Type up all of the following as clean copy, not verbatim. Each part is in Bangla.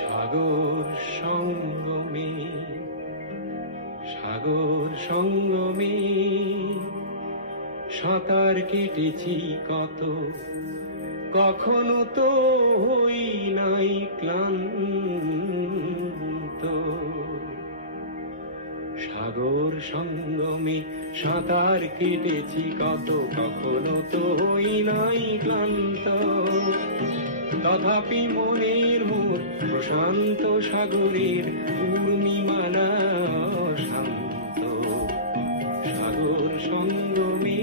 সাগর সঙ্গমে, সাগর সঙ্গমে সাঁতার কেটেছি কত, কখনো তো হই নাই ক্লান্ত। সাগর সঙ্গমে সাঁতার কেটেছি কত, কখনো তো হই নাই ক্লান্ত। তথাপি মনের মোর প্রশান্ত সাগরের পূর্ণিমালা শান্ত। সাগর সঙ্গমে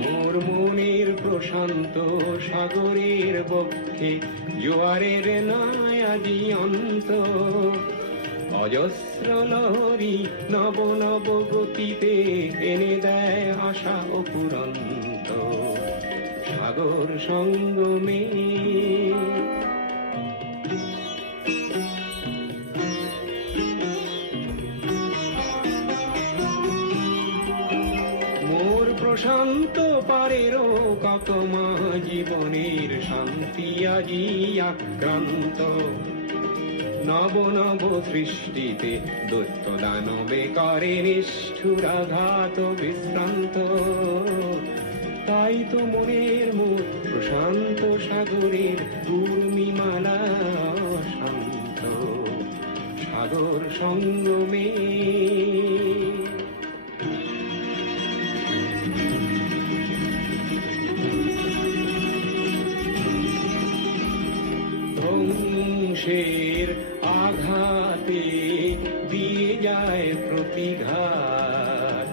মোর মনের প্রশান্ত সাগরের বক্ষে জোয়ারের নাই আদি অন্ত। অজস্র লহরী নব নব গতিতে এনে দেয় আশা অফুরন্ত। সাগর সঙ্গমে মোর প্রশান্ত পারেরও কত মা জীবনের শান্তি আজি আক্রান্ত। নব নব সৃষ্টিতে দৈত্য দানবে করে নিষ্ঠুরাঘাত বিভ্রান্ত। তাই তো মনের মোর প্রশান্ত সাগরের পূর্ণিমালা শান্ত। সাগর সঙ্গমে ধ্বংসের আঘাতে দিয়ে যায় প্রতিঘাত।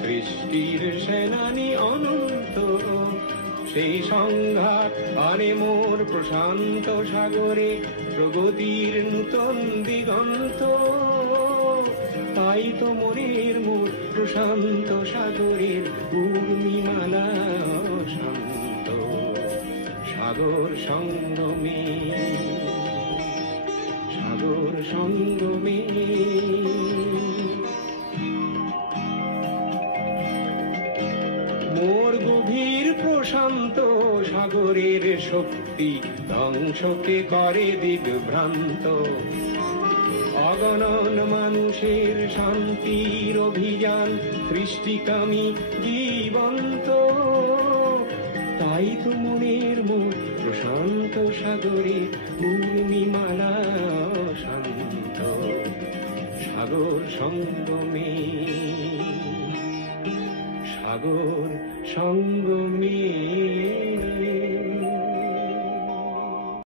সৃষ্টির সেনানী অনন্ত সেই সংঘাত আনে মোর প্রশান্ত সাগরে প্রগতির নূতন দিগন্ত। তাই তো মনের মোর প্রশান্ত সাগরের পূর্ণিমালা শান্ত। সাগর সঙ্গমে, সাগর সঙ্গমে মোর গভীর প্রশান্ত সাগরের শক্তি ধ্বংসকে করে দিগ্ভ্রান্ত। অগণন মানুষের শান্তির অভিযান সৃষ্টিকামী জীবন্ত। তাই তো মনের মোর প্রশান্ত সাগরের পূর্ণিমালা শান্ত। সাগর সঙ্গমে, সাগর সঙ্গমে।